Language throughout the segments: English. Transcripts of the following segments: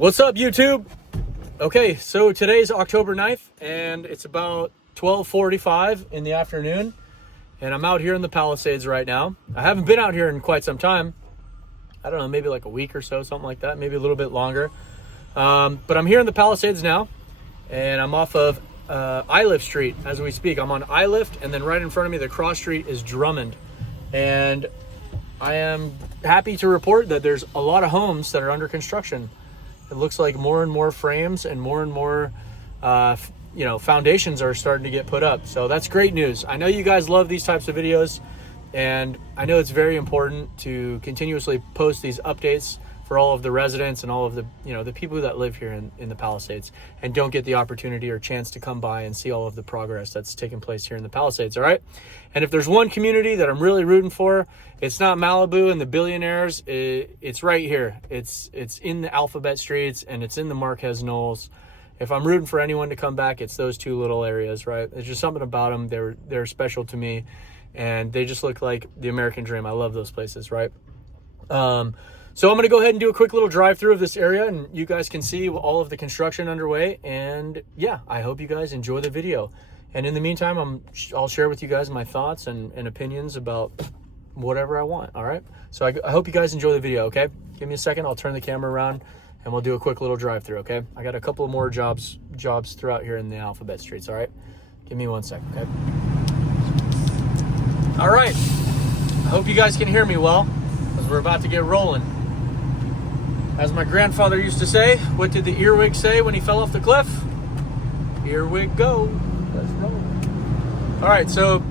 What's up, YouTube? Okay, so today's October 9th, and it's about 12:45 in the afternoon, and I'm out here in the Palisades right now. I haven't been out here in quite some time. I don't know, maybe like a week or so, something like that, maybe a little bit longer. But I'm here in the Palisades now, and I'm off of Ilift Street as we speak. I'm on Ilift, and then right in front of me, the cross street is Drummond. And I am happy to report that there's a lot of homes that are under construction. It looks like more and more frames and more foundations are starting to get put up. So that's great news. I know you guys love these types of videos, and I know it's very important to continuously post these updates for all of the residents and all of the people that live here in the Palisades and don't get the opportunity or chance to come by and see all of the progress that's taking place here in the Palisades. All right. And if there's one community that I'm really rooting for, it's not Malibu and the billionaires. It's right here. It's in the Alphabet Streets, and it's in the Marquez Knolls. If I'm rooting for anyone to come back, it's those two little areas, right? There's just something about them. They're special to me, and they just look like the American dream. I love those places, right? So I'm going to go ahead and do a quick little drive through of this area, and you guys can see all of the construction underway. And yeah, I hope you guys enjoy the video. And in the meantime, I'll share with you guys my thoughts and opinions about whatever I want. All right. So I hope you guys enjoy the video. Okay. Give me a second. I'll turn the camera around and we'll do a quick little drive through. Okay. I got a couple of more jobs throughout here in the Alphabet Streets. All right. Give me 1 second. Okay. All right. I hope you guys can hear me well, because we're about to get rolling. As my grandfather used to say, what did the earwig say when he fell off the cliff? Earwig go. Let's roll. All right, so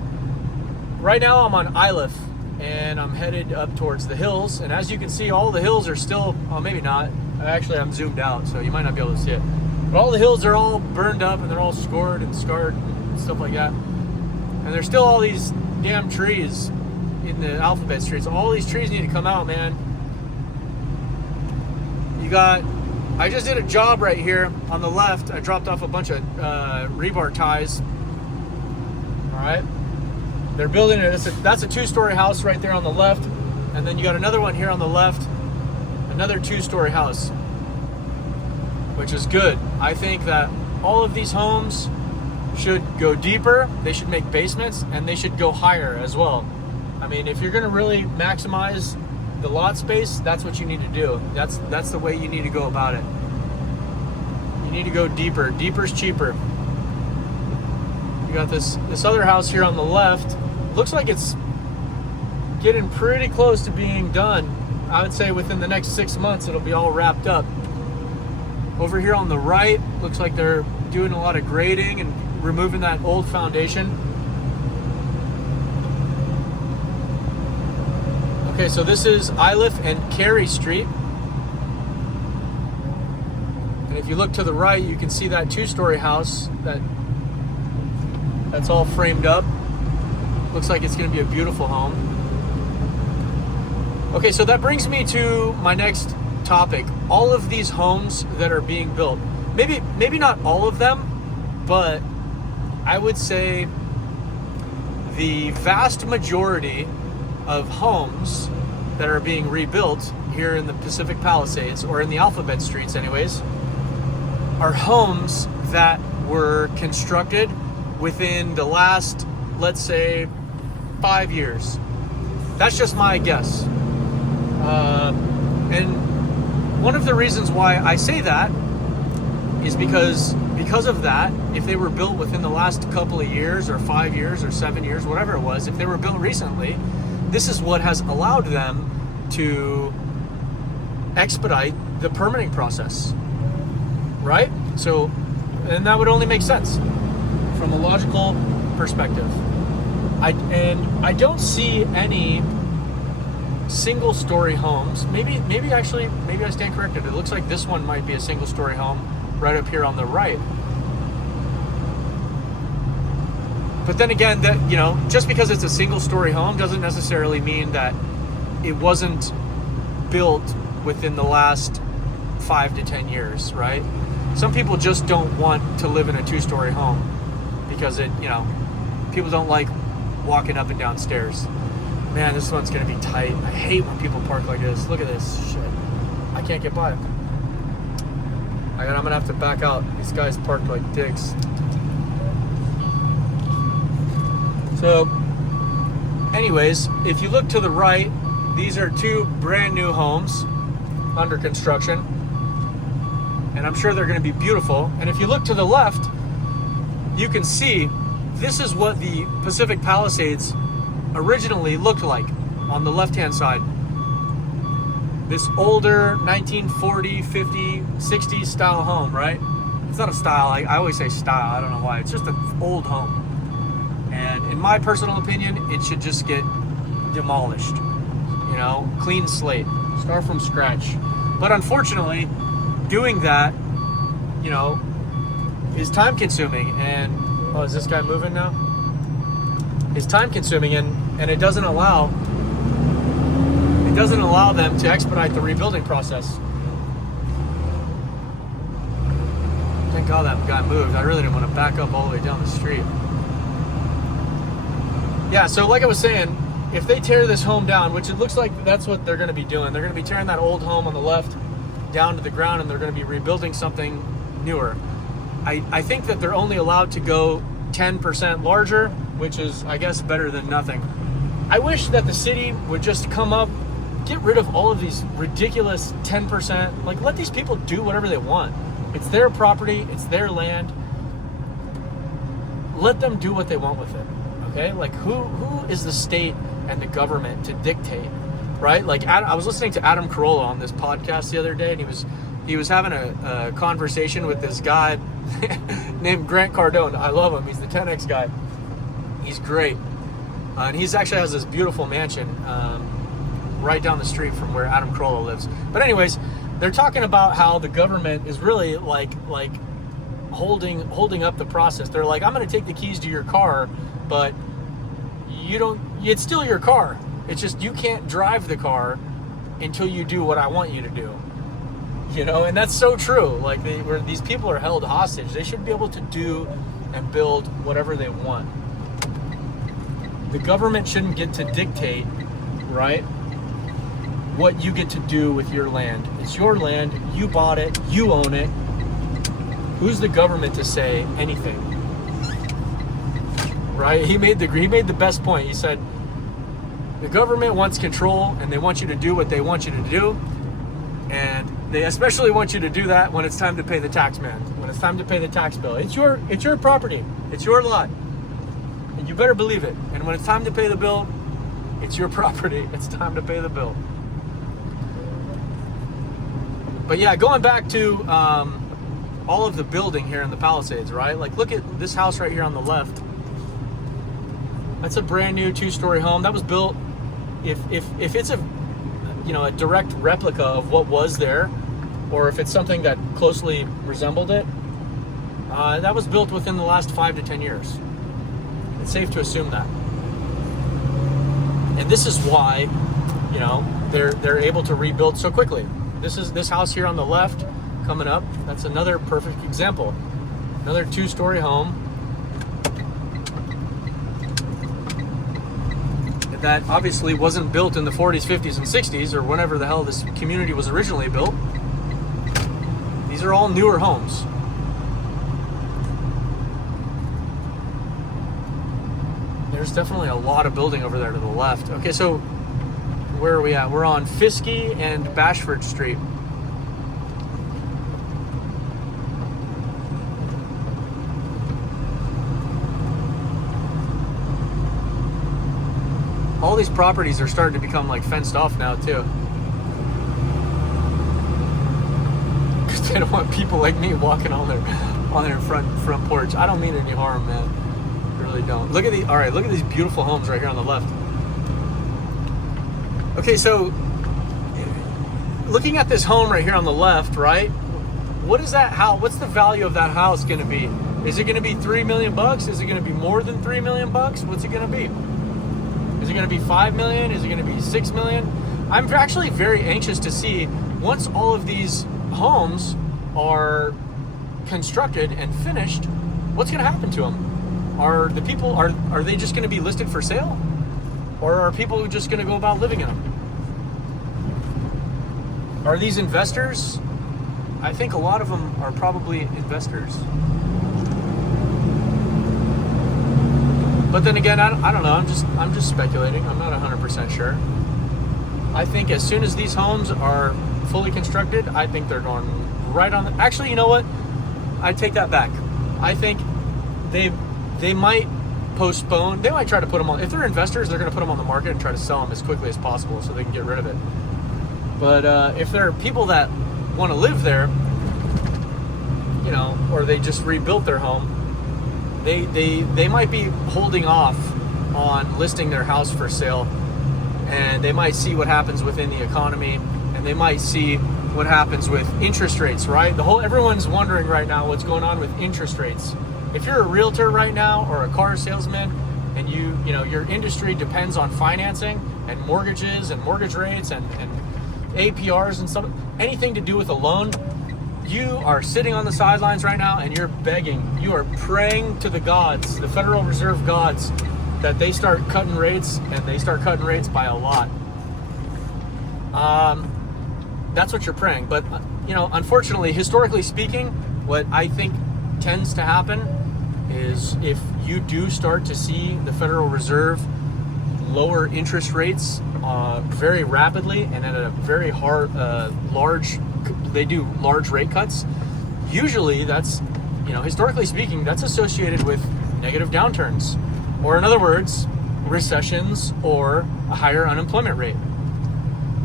right now I'm on Ilift, and I'm headed up towards the hills. And as you can see, all the hills are still, oh, maybe not. Actually, I'm zoomed out, so you might not be able to see it. But all the hills are all burned up, and they're all scored and scarred and stuff like that. And there's still all these damn trees in the Alphabet Streets. All these trees need to come out, man. I just did a job right here on the left. I dropped off a bunch of rebar ties. All right. They're building it. That's a two-story house right there on the left. And then you got another one here on the left. Another two-story house, which is good. I think that all of these homes should go deeper. They should make basements, and they should go higher as well. I mean, if you're going to really maximize the lot space, that's what you need to do. That's the way you need to go about it. You need to go deeper. Deeper's cheaper. You got this other house here on the left. Looks like it's getting pretty close to being done. I would say within the next 6 months it'll be all wrapped up. Over here on the right, looks like they're doing a lot of grading and removing that old foundation. Okay, so this is Ilift and Carey Street. And if you look to the right, you can see that two-story house that's all framed up. Looks like it's going to be a beautiful home. Okay, so that brings me to my next topic. All of these homes that are being built. Maybe not all of them, but I would say the vast majority of homes that are being rebuilt here in the Pacific Palisades, or in the Alphabet Streets anyways, are homes that were constructed within the last, let's say, 5 years. That's just my guess. And one of the reasons why I say that is because of that, if they were built within the last couple of years, or 5 years, or 7 years, whatever it was, if they were built recently, this is what has allowed them to expedite the permitting process, right? So, and that would only make sense from a logical perspective. I don't see any single-story homes. Maybe I stand corrected. It looks like this one might be a single-story home right up here on the right. But then again, that, just because it's a single-story home doesn't necessarily mean that it wasn't built within the last 5 to 10 years, right? Some people just don't want to live in a two-story home because people don't like walking up and down stairs. Man, this one's gonna be tight. I hate when people park like this. Look at this shit. I can't get by. I'm gonna have to back out. These guys parked like dicks. So, anyways, if you look to the right, these are two brand new homes under construction. And I'm sure they're gonna be beautiful. And if you look to the left, you can see this is what the Pacific Palisades originally looked like on the left-hand side. This older 1940, 50, 60 style home, right? It's not a style. I always say style. I don't know why. It's just an old home. And in my personal opinion, it should just get demolished. You know, clean slate, start from scratch. But unfortunately, doing that, you know, is time consuming. And, oh, is this guy moving now? It's time consuming, and it doesn't allow them to expedite the rebuilding process. Thank God that guy moved. I really didn't want to back up all the way down the street. Yeah, so like I was saying, if they tear this home down, which it looks like that's what they're going to be doing, they're going to be tearing that old home on the left down to the ground, and they're going to be rebuilding something newer. I think that they're only allowed to go 10% larger, which is, I guess, better than nothing. I wish that the city would just come up, get rid of all of these ridiculous 10%. Like, let these people do whatever they want. It's their property. It's their land. Let them do what they want with it. Okay? Like, who is the state and the government to dictate, right? Like, I was listening to Adam Carolla on this podcast the other day, and he was having a conversation with this guy named Grant Cardone. I love him. He's the 10X guy. He's great. And he's actually has this beautiful mansion right down the street from where Adam Carolla lives. But anyways, they're talking about how the government is really like holding up the process. They're like, I'm going to take the keys to your car, but it's still your car. It's just you can't drive the car until you do what I want you to do. You know, and that's so true. Like, where these people are held hostage, they should be able to do and build whatever they want. The government shouldn't get to dictate, right, what you get to do with your land. It's your land. You bought it. You own it. Who's the government to say anything? Right? He made the best point. He said, the government wants control, and they want you to do what they want you to do. And they especially want you to do that when it's time to pay the tax man, when it's time to pay the tax bill. It's your property. It's your lot. And you better believe it. And when it's time to pay the bill, it's your property. It's time to pay the bill. But yeah, going back to all of the building here in the Palisades, right? Like, look at this house right here on the left. That's a brand new 2-story home that was built. If it's a direct replica of what was there, or if it's something that closely resembled it, that was built within the last 5 to 10 years. It's safe to assume that. And this is why, they're able to rebuild so quickly. This house here on the left coming up, that's another perfect example. Another 2-story home that obviously wasn't built in the 40s, 50s, and 60s, or whenever the hell this community was originally built. These are all newer homes. There's definitely a lot of building over there to the left. Okay, so where are we at? We're on Fiske and Bashford Street. All these properties are starting to become like fenced off now too. Because they don't want people like me walking on their front porch. I don't mean any harm, man. I really don't. Look at these beautiful homes right here on the left. Okay, so looking at this home right here on the left, right? What's the value of that house going to be? Is it going to be $3 million? Is it going to be more than $3 million? What's it going to be? Is it going to be 5 million? Is it going to be 6 million? I'm actually very anxious to see, once all of these homes are constructed and finished, what's going to happen to them? Are they just going to be listed for sale? Or are people just going to go about living in them? Are these investors I think a lot of them are probably investors. But then again, I don't know. I'm just speculating. I'm not 100% sure. I think as soon as these homes are fully constructed, I think they're going right on. Actually, you know what? I take that back. I think they might postpone. They might try to put them on. If they're investors, they're going to put them on the market and try to sell them as quickly as possible so they can get rid of it. But if there are people that want to live there, you know, or they just rebuilt their home, they might be holding off on listing their house for sale, and they might see what happens within the economy, and they might see what happens with interest rates, right? Everyone's wondering right now what's going on with interest rates. If you're a realtor right now or a car salesman, and you know your industry depends on financing and mortgages and mortgage rates and APRs and stuff, anything to do with a loan, you are sitting on the sidelines right now and you're begging, you are praying to the gods, the Federal Reserve gods, that they start cutting rates, and they start cutting rates by a lot. That's what you're praying. But, you know, unfortunately, historically speaking, what I think tends to happen is if you do start to see the Federal Reserve lower interest rates very rapidly and at a very they do large rate cuts, usually that's, you know, historically speaking, that's associated with negative downturns, or in other words, recessions or a higher unemployment rate,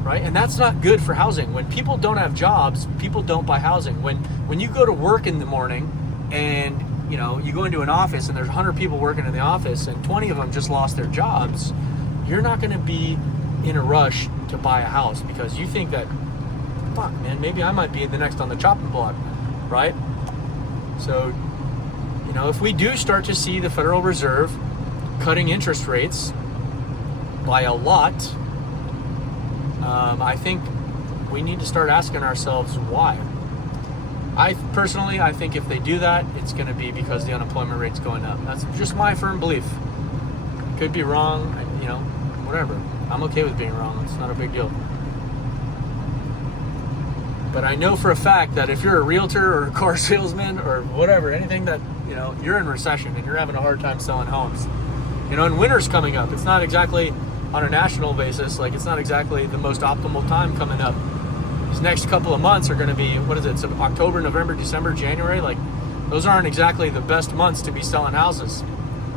right? And that's not good for housing. When people don't have jobs, people don't buy housing. When you go to work in the morning and, you know, you go into an office and there's 100 people working in the office and 20 of them just lost their jobs, you're not going to be in a rush to buy a house because you think that, fuck, man, maybe I might be the next on the chopping block, right? So, you know, if we do start to see the Federal Reserve cutting interest rates by a lot, I think we need to start asking ourselves why. I think if they do that, it's going to be because the unemployment rate's going up. That's just my firm belief. Could be wrong, you know, whatever. I'm okay with being wrong. It's not a big deal. But I know for a fact that if you're a realtor or a car salesman or whatever, anything that, you know, you're in recession and you're having a hard time selling homes. You know, and winter's coming up. It's not exactly on a national basis, like it's not exactly the most optimal time coming up. These next couple of months are going to be, what is it, so October, November, December, January? Like, those aren't exactly the best months to be selling houses.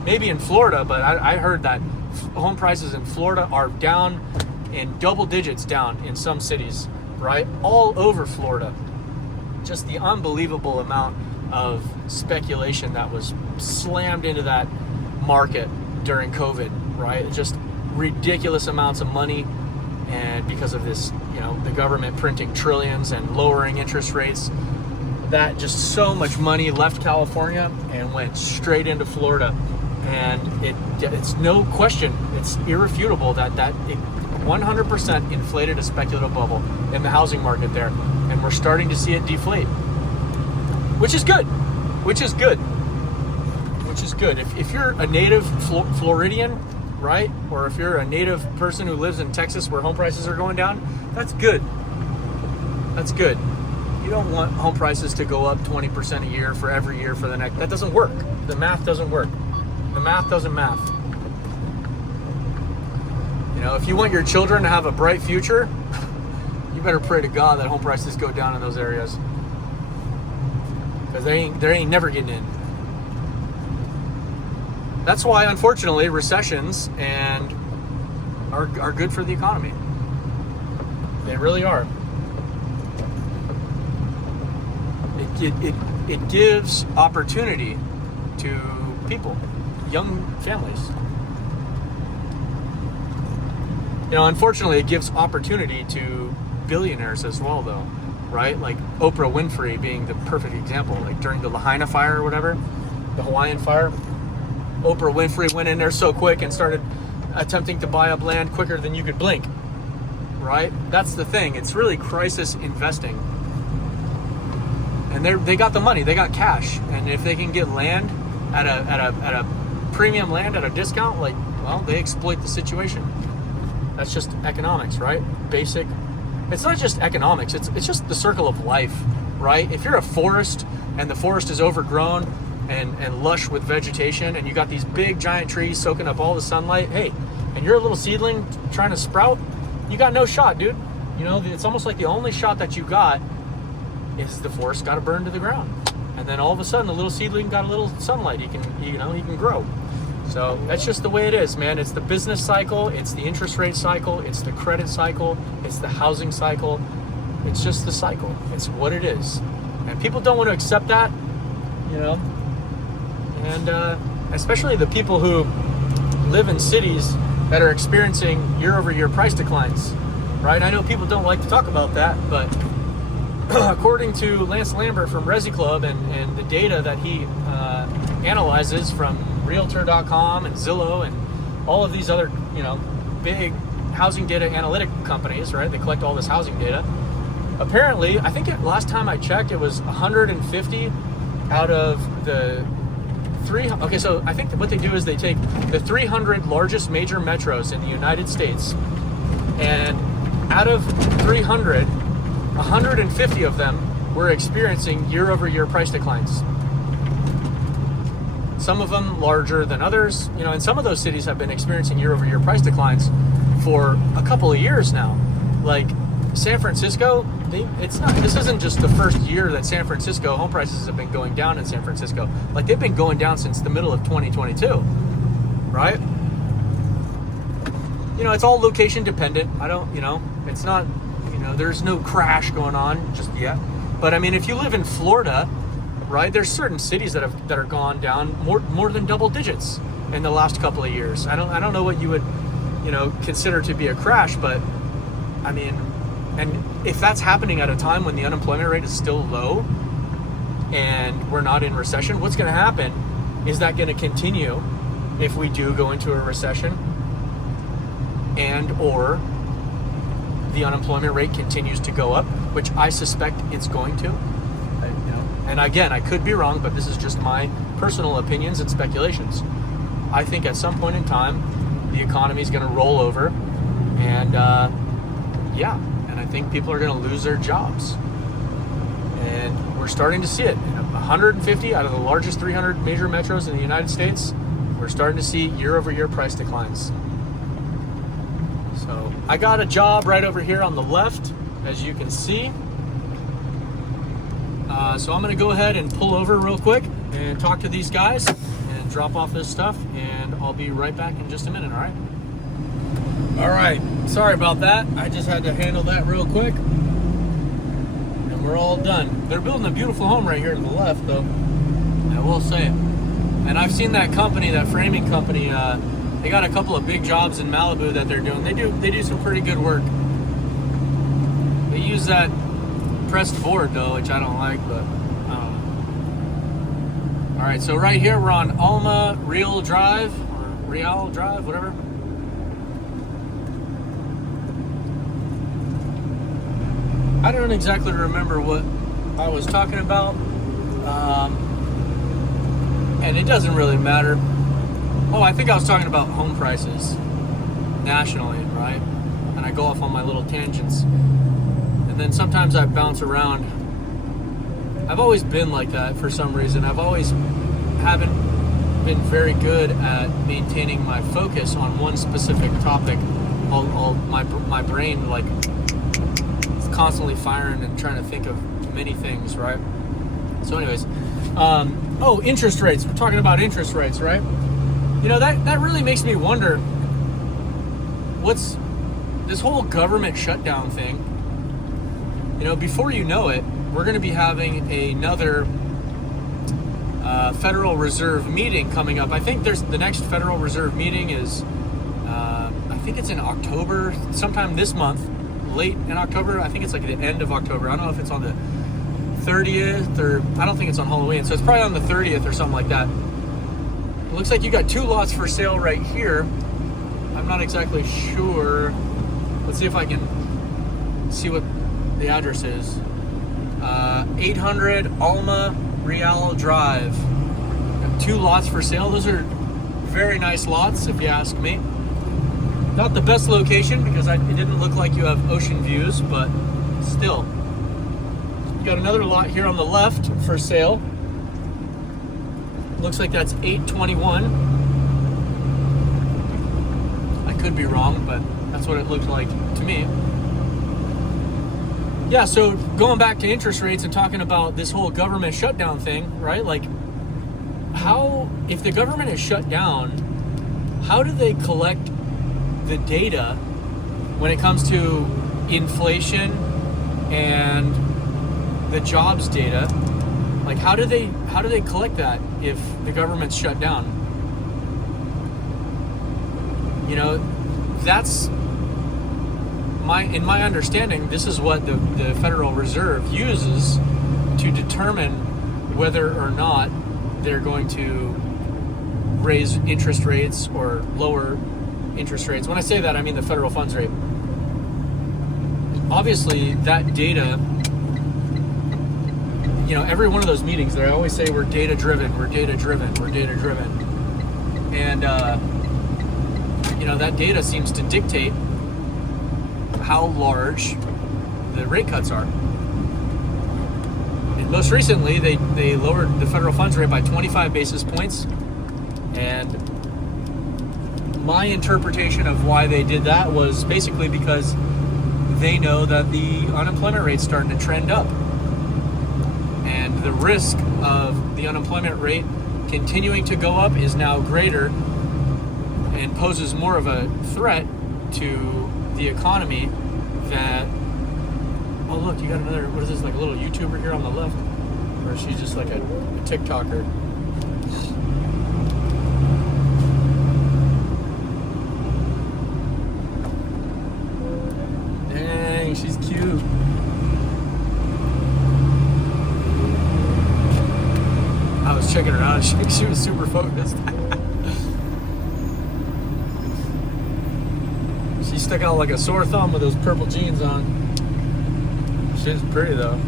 Maybe in Florida, but I heard that home prices in Florida are down in double digits down in some cities, right? All over Florida. Just the unbelievable amount of speculation that was slammed into that market during COVID, right? Just ridiculous amounts of money, and because of this, you know, the government printing trillions and lowering interest rates, that just so much money left California and went straight into Florida. And it's no question, it's irrefutable that it 100% inflated a speculative bubble in the housing market there, and we're starting to see it deflate, which is good. If you're a native Floridian, right, or if you're a native person who lives in Texas where home prices are going down, that's good. You don't want home prices to go up 20% a year for every year for the next. That doesn't work. The math doesn't work. The math doesn't math. You know, if you want your children to have a bright future, you better pray to God that home prices go down in those areas, because they ain't never getting in. That's why, unfortunately, recessions are good for the economy. They really are. It gives opportunity to people, young families. You know, unfortunately, it gives opportunity to billionaires as well, though, right? Like Oprah Winfrey being the perfect example. Like during the Lahaina fire or whatever, the Hawaiian fire, Oprah Winfrey went in there so quick and started attempting to buy up land quicker than you could blink, right? That's the thing. It's really crisis investing. And they got the money, they got cash, and if they can get land at a premium land at a discount, like, well, they exploit the situation. That's just economics, right? Basic it's not just economics, it's just the circle of life, right? If you're a forest and the forest is overgrown and lush with vegetation, and you got these big giant trees soaking up all the sunlight, hey, and you're a little seedling trying to sprout, you got no shot, dude. You know, it's almost like the only shot that you got is the forest got to burn to the ground. And then all of a sudden, the little seedling got a little sunlight. He can grow. So that's just the way it is, man. It's the business cycle. It's the interest rate cycle. It's the credit cycle. It's the housing cycle. It's just the cycle. It's what it is. And people don't want to accept that, you know. And especially the people who live in cities that are experiencing year-over-year price declines, right? I know people don't like to talk about that, but according to Lance Lambert from Resi Club and the data that he analyzes from Realtor.com and Zillow and all of these other, you know, big housing data analytic companies, right? They collect all this housing data. Apparently, I think last time I checked, it was 150 out of the okay, so I think what they do is they take the 300 largest major metros in the United States, and out of 300, 150 of them were experiencing year-over-year price declines. Some of them larger than others, you know, and some of those cities have been experiencing year-over-year price declines for a couple of years now. Like San Francisco, this isn't just the first year that San Francisco home prices have been going down in San Francisco. Like, they've been going down since the middle of 2022, right? You know, it's all location dependent. It's not, you know, there's no crash going on just yet. But I mean, if you live in Florida, right, there's certain cities that are gone down more than double digits in the last couple of years. I don't know what you would, you know, consider to be a crash, but I mean, and if that's happening at a time when the unemployment rate is still low and we're not in recession, what's going to happen? Is that going to continue if we do go into a recession and or the unemployment rate continues to go up, which I suspect it's going to? And again, I could be wrong, but this is just my personal opinions and speculations. I think at some point in time, the economy is going to roll over, and and I think people are going to lose their jobs. And we're starting to see it. 150 out of the largest 300 major metros in the United States, we're starting to see year-over-year price declines. So I got a job right over here on the left, as you can see. So I'm going to go ahead and pull over real quick and talk to these guys and drop off this stuff, and I'll be right back in just a minute, all right? All right, sorry about that. I just had to handle that real quick. And we're all done. They're building a beautiful home right here to the left, though. I will say it. And I've seen that company, that framing company, they got a couple of big jobs in Malibu that they're doing. They do some pretty good work. They use that pressed board though, which I don't like, but I don't know. All right, so right here we're on Alma Real Drive, or Real Drive, whatever. I don't exactly remember what I was talking about, and it doesn't really matter. Oh, I think I was talking about home prices nationally, right? And I go off on my little tangents. And then sometimes I bounce around. I've always been like that for some reason. I've always haven't been very good at maintaining my focus on one specific topic. My brain, like, it's constantly firing and trying to think of many things, right? So anyways, interest rates. We're talking about interest rates, right? You know, that really makes me wonder, what's this whole government shutdown thing? You know, before you know it, we're going to be having another Federal Reserve meeting coming up. I think the next Federal Reserve meeting is, I think it's in October, sometime this month, late in October. I think it's like the end of October. I don't know if it's on the 30th or I don't think it's on Halloween. So it's probably on the 30th or something like that. It looks like you got two lots for sale right here. I'm not exactly sure. Let's see if I can see what the address is. 800 Alma Real Drive. Two lots for sale. Those are very nice lots, if you ask me. Not the best location because it didn't look like you have ocean views, but still. You got another lot here on the left for sale. Looks like that's 821. I could be wrong, but that's what it looked like to me. Yeah, so going back to interest rates and talking about this whole government shutdown thing, right? Like, if the government is shut down, how do they collect the data when it comes to inflation and the jobs data? Like, how do they collect that if the government's shut down? You know, that's in my understanding, this is what the Federal Reserve uses to determine whether or not they're going to raise interest rates or lower interest rates. When I say that, I mean the federal funds rate. Obviously, that data, you know, every one of those meetings, they always say we're data driven, we're data driven, we're data driven. And, you know, that data seems to dictate how large the rate cuts are. And most recently, they lowered the federal funds rate by 25 basis points. And my interpretation of why they did that was basically because they know that the unemployment rate's starting to trend up. And the risk of the unemployment rate continuing to go up is now greater and poses more of a threat to the economy that... Oh, look, you got another... What is this, like a little YouTuber here on the left? Or is she just like a TikToker? Dang, she's cute. I was checking her out. She was super focused. She stuck out like a sore thumb with those purple jeans on. She's pretty though.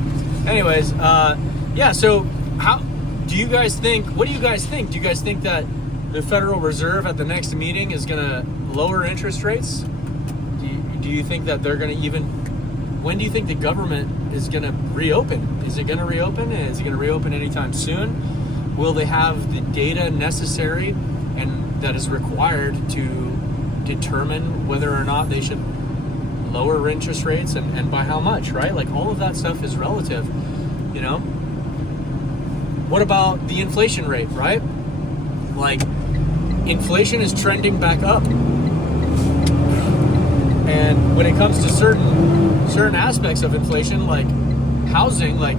Anyways, yeah, so what do you guys think? Do you guys think that the Federal Reserve at the next meeting is going to lower interest rates? Do you think that they're going to when do you think the government is going to reopen? Is it going to reopen? Is it going to reopen anytime soon? Will they have the data necessary and that is required to determine whether or not they should lower interest rates and by how much, right? Like, all of that stuff is relative, you know? What about the inflation rate, right? Like, inflation is trending back up. And when it comes to certain aspects of inflation, like housing, like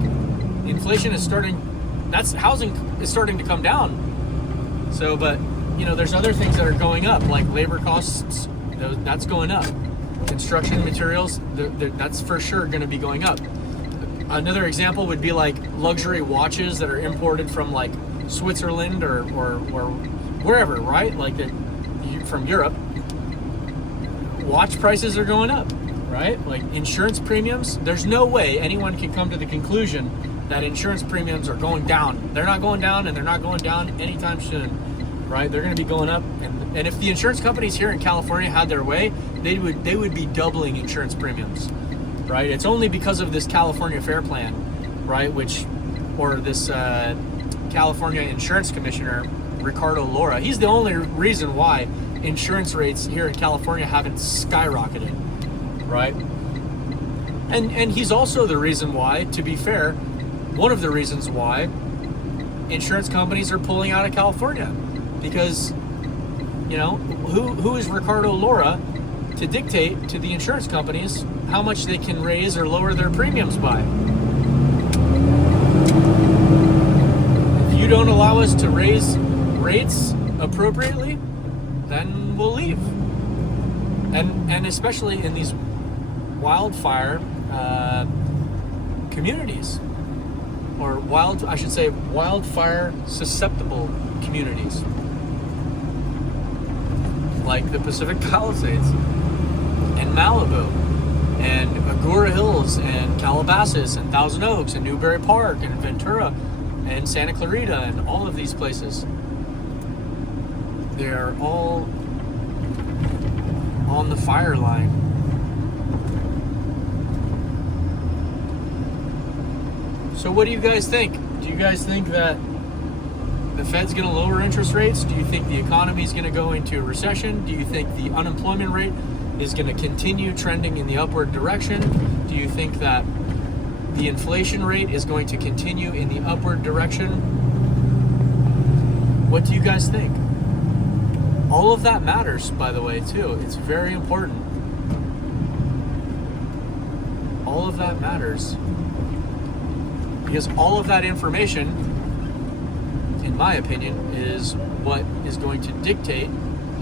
inflation is housing is starting to come down. So, but, you know, there's other things that are going up, like labor costs, that's going up. Construction materials, that's for sure going to be going up. Another example would be like luxury watches that are imported from like Switzerland or wherever, right? Like from Europe. Watch prices are going up, right? Like insurance premiums, there's no way anyone can come to the conclusion that insurance premiums are going down. They're not going down, and they're not going down anytime soon, right? They're going to be going up. And if the insurance companies here in California had their way, they would be doubling insurance premiums, right? It's only because of this California Fair Plan, right? This California Insurance Commissioner, Ricardo Laura, he's the only reason why insurance rates here in California haven't skyrocketed, right? And he's also the reason why, to be fair, one of the reasons why insurance companies are pulling out of California, because, you know, who is Ricardo Laura to dictate to the insurance companies how much they can raise or lower their premiums by? If you don't allow us to raise rates appropriately, then we'll leave. And especially in these wildfire communities, or wildfire susceptible communities, like the Pacific Palisades and Malibu and Agoura Hills and Calabasas and Thousand Oaks and Newberry Park and Ventura and Santa Clarita and all of these places. They're all on the fire line. So what do you guys think? Do you guys think that the Fed's going to lower interest rates? Do you think the economy is going to go into a recession? Do you think the unemployment rate is going to continue trending in the upward direction? Do you think that the inflation rate is going to continue in the upward direction? What do you guys think? All of that matters, by the way, too. It's very important. All of that matters. Because all of that information, in my opinion, is what is going to dictate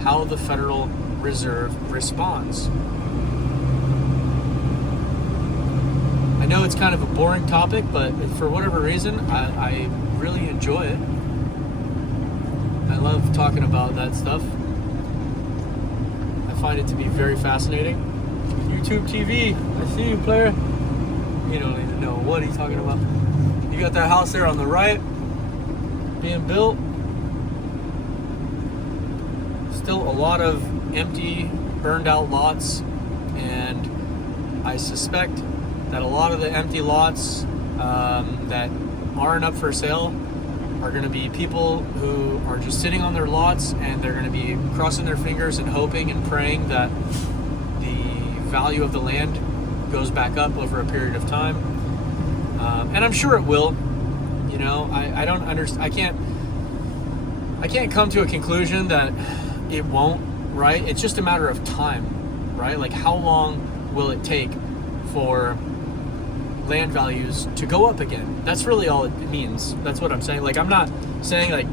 how the Federal Reserve responds. I know it's kind of a boring topic, but for whatever reason, I really enjoy it. I love talking about that stuff. I find it to be very fascinating. YouTube TV, I see you, player. You don't even know what he's talking about. You got that house there on the right being built. Still a lot of empty, burned out lots, and I suspect that a lot of the empty lots that aren't up for sale are going to be people who are just sitting on their lots, and they're going to be crossing their fingers and hoping and praying that the value of the land goes back up over a period of time. And I'm sure it will. You know, I don't understand. I can't come to a conclusion that it won't, right? It's just a matter of time, right? Like, how long will it take for land values to go up again? That's really all it means. That's what I'm saying. Like, I'm not saying like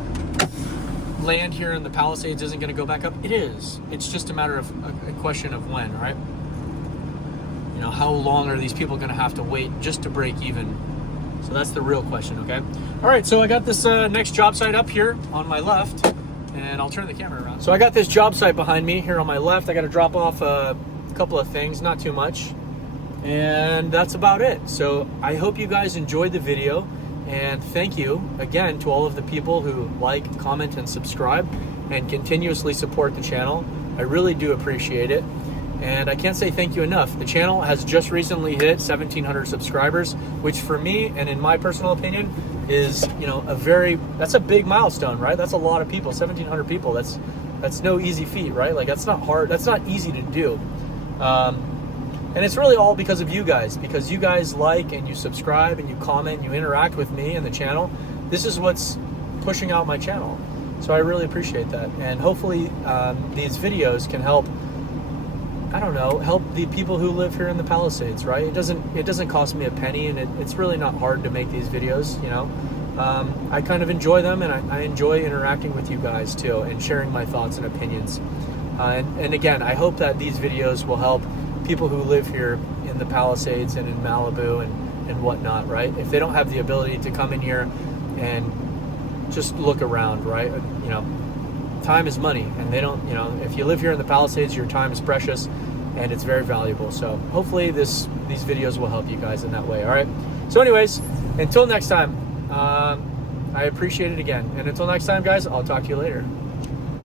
land here in the Palisades isn't going to go back up. It is. It's just a matter of a question of when, right? You know, how long are these people going to have to wait just to break even? So that's the real question, okay? All right, so I got this next job site up here on my left, and I'll turn the camera around. So I got this job site behind me here on my left. I got to drop off a couple of things, not too much, and that's about it. So I hope you guys enjoyed the video, and thank you again to all of the people who like, comment, and subscribe, and continuously support the channel. I really do appreciate it. And I can't say thank you enough. The channel has just recently hit 1,700 subscribers, which for me, and in my personal opinion, is, you know, that's a big milestone, right? That's a lot of people, 1,700 people. That's no easy feat, right? Like, that's not hard. That's not easy to do. And it's really all because of you guys, because you guys like and you subscribe and you comment and you interact with me and the channel. This is what's pushing out my channel. So I really appreciate that. And hopefully these videos can help, I don't know, help the people who live here in the Palisades, right? It doesn't cost me a penny, and it's really not hard to make these videos, you know. I kind of enjoy them, and I enjoy interacting with you guys too, and sharing my thoughts and opinions. And again, I hope that these videos will help people who live here in the Palisades and in Malibu and whatnot, right? If they don't have the ability to come in here and just look around, right? You know, time is money, and they don't, you know, if you live here in the Palisades, your time is precious and it's very valuable. So hopefully these videos will help you guys in that way. All right. So anyways, until next time, I appreciate it again. And until next time, guys, I'll talk to you later.